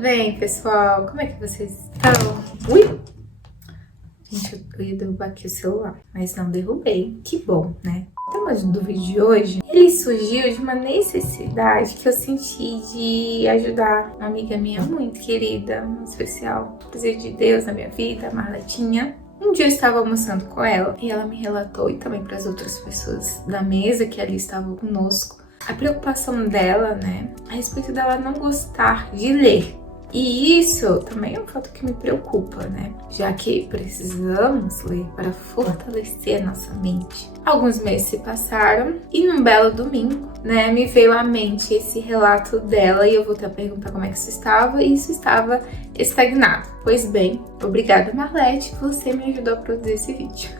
bem, pessoal? Como é que vocês estão? Ui! Gente, eu ia derrubar aqui o celular, mas não derrubei. Que bom, né? O tema do vídeo de hoje, ele surgiu de uma necessidade que eu senti de ajudar uma amiga minha muito querida, muito especial, presente de Deus na minha vida, a Marletinha. Um dia eu estava almoçando com ela e ela me relatou, e também para as outras pessoas da mesa que ali estavam conosco, a preocupação dela, né, a respeito dela não gostar de ler. E isso também é um fato que me preocupa, né? Já que precisamos ler para fortalecer a nossa mente. Alguns meses se passaram e num belo domingo, né, me veio à mente esse relato dela e eu voltei a perguntar como é que isso estava, e isso estava estagnado. Pois bem, obrigada, Marlete, você me ajudou a produzir esse vídeo.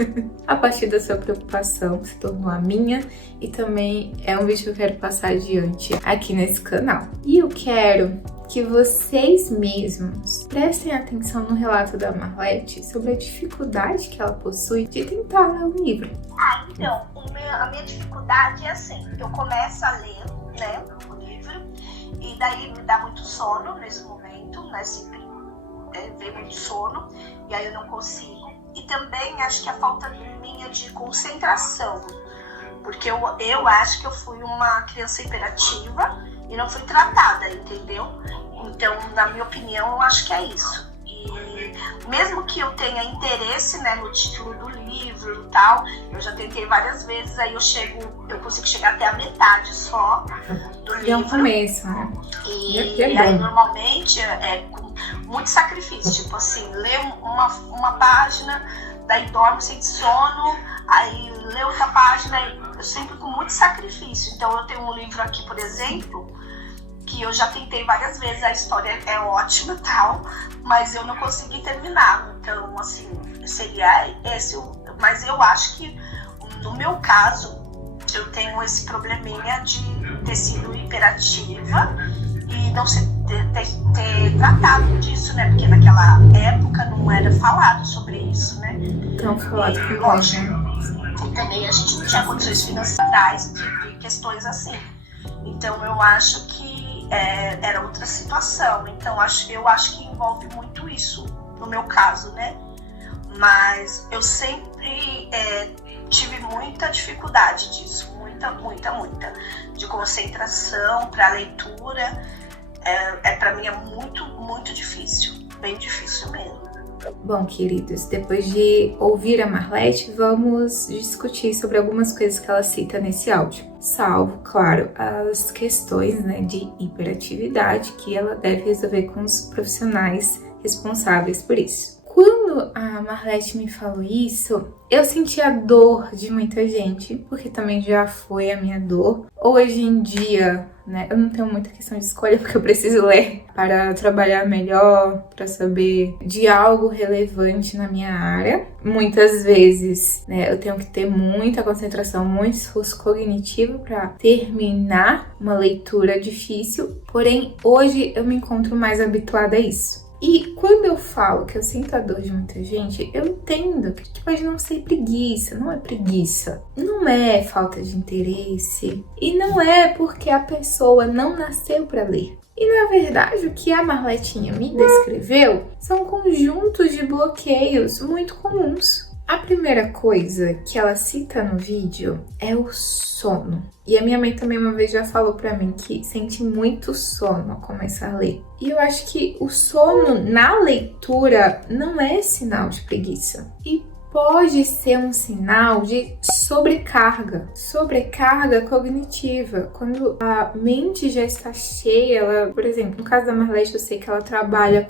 A partir da sua preocupação se tornou a minha, e também é um vídeo que eu quero passar adiante aqui nesse canal. E eu quero que vocês mesmos prestem atenção no relato da Marlete sobre a dificuldade que ela possui de tentar ler um livro. Então, a minha dificuldade é assim, eu começo a ler, né, o livro, e daí me dá muito sono nesse momento, né, sempre vem muito sono, e aí eu não consigo. E também acho que a falta minha de concentração, porque eu acho que eu fui uma criança hiperativa e não fui tratada, entendeu? Então, na minha opinião, eu acho que é isso. E mesmo que eu tenha interesse, né, no título do livro e tal, eu já tentei várias vezes, aí eu consigo chegar até a metade só do livro. É um começo, né? E aí, normalmente, é com muito sacrifício. Tipo assim, ler uma página, daí dorme sem sono, aí lê outra página, eu sempre com muito sacrifício. Então, eu tenho um livro aqui, por exemplo, que eu já tentei várias vezes, a história é ótima e tal, mas eu não consegui terminar. Então, assim, seria esse. Mas eu acho que, no meu caso, eu tenho esse probleminha de ter sido hiperativa e não ter tratado disso, né? Porque naquela época não era falado sobre isso, né? Então, falado com lógico. E também a gente não tinha condições financeiras de questões assim. Então, eu acho que era outra situação. Então, eu acho que envolve muito isso, no meu caso, né? Mas eu sempre tive muita dificuldade disso, muita, de concentração para leitura. Para mim é muito, muito difícil, bem difícil mesmo. Bom, queridos, depois de ouvir a Marlete, vamos discutir sobre algumas coisas que ela cita nesse áudio. Salvo, claro, as questões, né, de hiperatividade que ela deve resolver com os profissionais responsáveis por isso. Quando a Marlete me falou isso, eu senti a dor de muita gente, porque também já foi a minha dor. Hoje em dia, né, eu não tenho muita questão de escolha, porque eu preciso ler para trabalhar melhor, para saber de algo relevante na minha área. Muitas vezes, né, eu tenho que ter muita concentração, muito esforço cognitivo para terminar uma leitura difícil, porém, hoje eu me encontro mais habituada a isso. E quando eu falo que eu sinto a dor de muita gente, eu entendo que pode não ser preguiça, não é preguiça, não é falta de interesse, e não é porque a pessoa não nasceu para ler. E na verdade, o que a Marletinha me descreveu são conjuntos de bloqueios muito comuns. A primeira coisa que ela cita no vídeo é o sono. E a minha mãe também uma vez já falou pra mim que sente muito sono ao começar a ler. E eu acho que o sono na leitura não é sinal de preguiça. E pode ser um sinal de sobrecarga cognitiva. Quando a mente já está cheia, ela, por exemplo, no caso da Marlete, eu sei que ela trabalha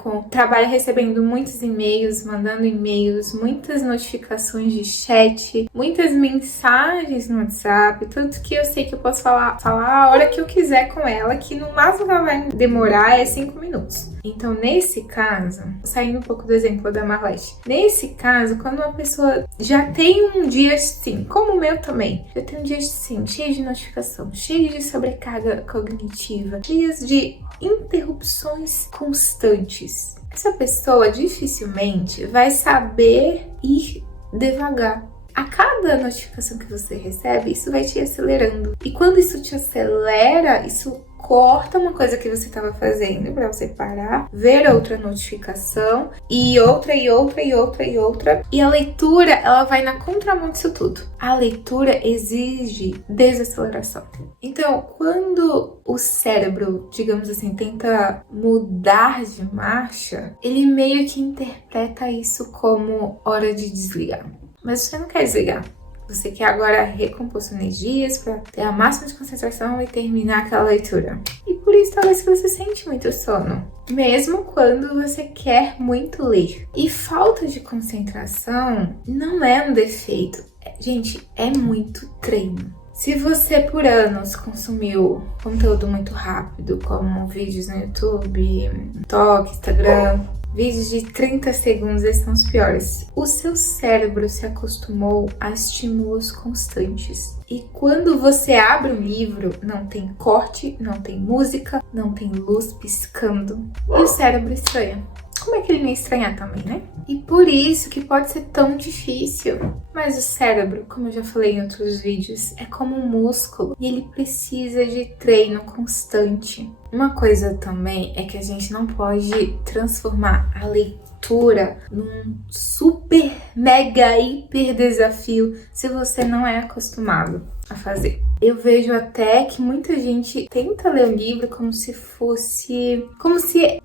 recebendo muitos e-mails, mandando e-mails, muitas notificações de chat, muitas mensagens no WhatsApp, tanto que eu sei que eu posso falar a hora que eu quiser com ela, que no máximo que ela vai demorar é 5 minutos. Então, nesse caso, saindo um pouco do exemplo da Marlete, nesse caso, quando uma pessoa já tem um dia assim, como o meu também, já tem um dia assim, cheio de notificação, cheio de sobrecarga cognitiva, cheio de interrupções constantes, essa pessoa dificilmente vai saber ir devagar. A cada notificação que você recebe, isso vai te acelerando. E quando isso te acelera, isso corta uma coisa que você estava fazendo para você parar, ver outra notificação e outra e outra e outra e outra. E a leitura, ela vai na contramão disso tudo. A leitura exige desaceleração. Então, quando o cérebro, digamos assim, tenta mudar de marcha, ele meio que interpreta isso como hora de desligar. Mas você não quer desligar. Você quer agora recompor suas energias para ter a máxima de concentração e terminar aquela leitura. E por isso talvez que você sente muito sono, mesmo quando você quer muito ler. E falta de concentração não é um defeito. Gente, é muito treino. Se você por anos consumiu conteúdo muito rápido, como vídeos no YouTube, TikTok, Instagram, vídeos de 30 segundos, esses são os piores. O seu cérebro se acostumou a estímulos constantes. E quando você abre um livro, não tem corte, não tem música, não tem luz piscando. E o cérebro estranha. Como é que ele não ia estranhar também, né? E por isso que pode ser tão difícil. Mas o cérebro, como eu já falei em outros vídeos, é como um músculo e ele precisa de treino constante. Uma coisa também é que a gente não pode transformar a leitura num super, mega, hiper desafio se você não é acostumado a fazer. Eu vejo até que muita gente tenta ler um livro como se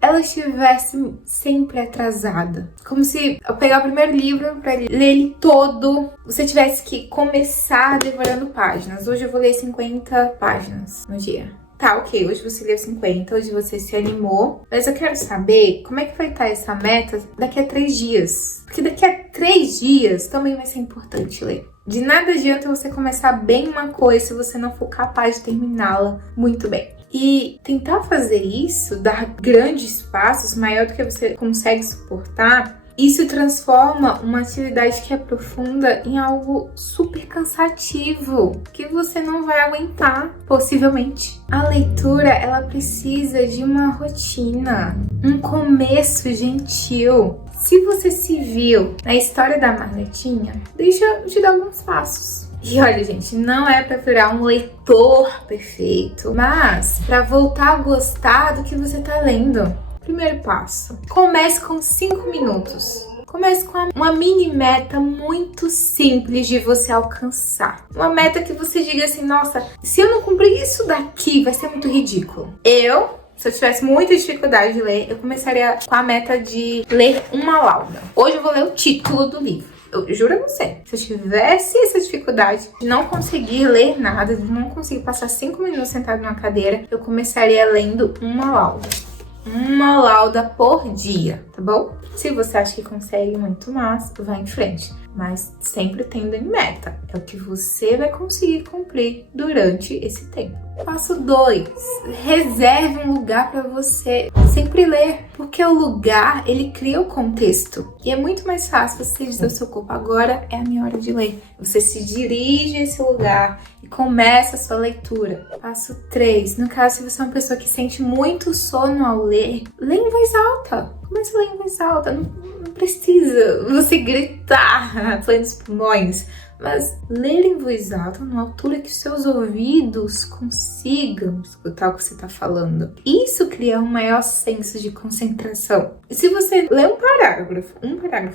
ela estivesse sempre atrasada. Como se eu pegar o primeiro livro para ler ele todo, você tivesse que começar devorando páginas. Hoje eu vou ler 50 páginas no dia. Tá, ok, hoje você leu 50, hoje você se animou, mas eu quero saber como é que vai estar essa meta daqui a 3 dias. Porque daqui a 3 dias também vai ser importante ler. De nada adianta você começar bem uma coisa se você não for capaz de terminá-la muito bem. E tentar fazer isso, dar grandes passos, maior do que você consegue suportar, isso transforma uma atividade que é profunda em algo super cansativo, que você não vai aguentar, possivelmente. A leitura, ela precisa de uma rotina, um começo gentil. Se você se viu na história da Marletinha, deixa eu te dar alguns passos. E olha, gente, não é para virar um leitor perfeito, mas para voltar a gostar do que você tá lendo. Primeiro passo, comece com 5 minutos. Comece com uma mini meta muito simples de você alcançar. Uma meta que você diga assim, nossa, se eu não cumprir isso daqui, vai ser muito ridículo. Se eu tivesse muita dificuldade de ler, eu começaria com a meta de ler uma lauda. Hoje eu vou ler o título do livro. Eu juro a você, se eu tivesse essa dificuldade de não conseguir ler nada, de não conseguir passar 5 minutos sentado numa cadeira, eu começaria lendo uma lauda. Uma lauda por dia, tá bom? Se você acha que consegue muito mais, vá em frente. Mas sempre tendo em meta. É o que você vai conseguir cumprir durante esse tempo. Passo 2. Reserve um lugar para você sempre ler. Porque o lugar, ele cria o contexto. E é muito mais fácil você dizer ao seu corpo, agora é a minha hora de ler. Você se dirige a esse lugar e começa a sua leitura. Passo 3. No caso, se você é uma pessoa que sente muito sono ao ler, lê em voz alta. Comece a ler em voz alta. Não precisa você gritar a plenos pulmões. Mas ler em voz alta, numa altura que seus ouvidos consigam escutar o que você está falando. Isso cria um maior senso de concentração. E se você lê um parágrafo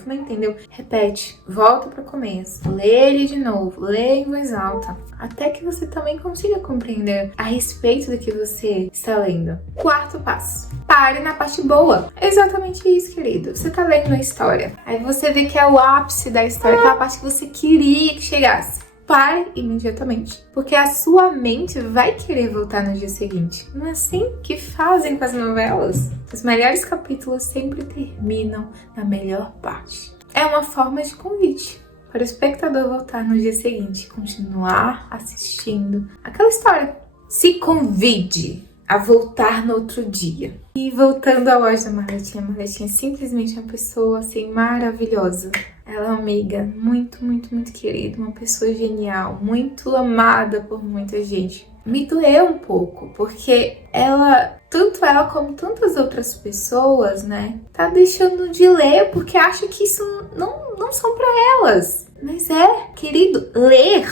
não entendeu, repete, volta para o começo, lê ele de novo, lê em voz alta, até que você também consiga compreender a respeito do que você está lendo. 4º passo, pare na parte boa. É exatamente isso, querido. Você está lendo a história, aí você vê que é o ápice da história, aquela parte que você queria que chegasse. Pare imediatamente, porque a sua mente vai querer voltar no dia seguinte. Não é assim que fazem com as novelas? Os melhores capítulos sempre terminam na melhor parte. É uma forma de convite para o espectador voltar no dia seguinte, continuar assistindo aquela história. Se convide a voltar no outro dia. E voltando à loja da Marletinha, a Marletinha é simplesmente uma pessoa assim maravilhosa. Ela é uma amiga muito, muito, muito querida, uma pessoa genial, muito amada por muita gente. Me doeu um pouco, porque tanto ela como tantas outras pessoas, né, tá deixando de ler porque acha que isso não são pra elas. Mas querido, ler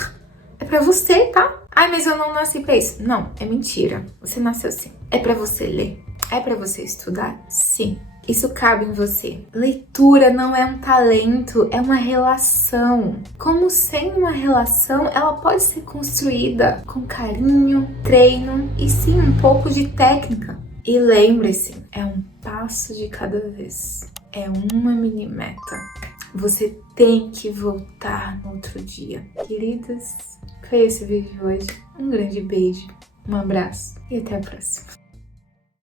é pra você, tá? Ai, mas eu não nasci pra isso. Não, é mentira. Você nasceu sim. É pra você ler. É pra você estudar? Sim. Isso cabe em você. Leitura não é um talento, é uma relação. Como sendo uma relação, ela pode ser construída com carinho, treino e sim, um pouco de técnica. E lembre-se, é um passo de cada vez. É uma mini meta. Você tem que voltar no outro dia. Queridas, foi esse vídeo de hoje. Um grande beijo, um abraço e até a próxima.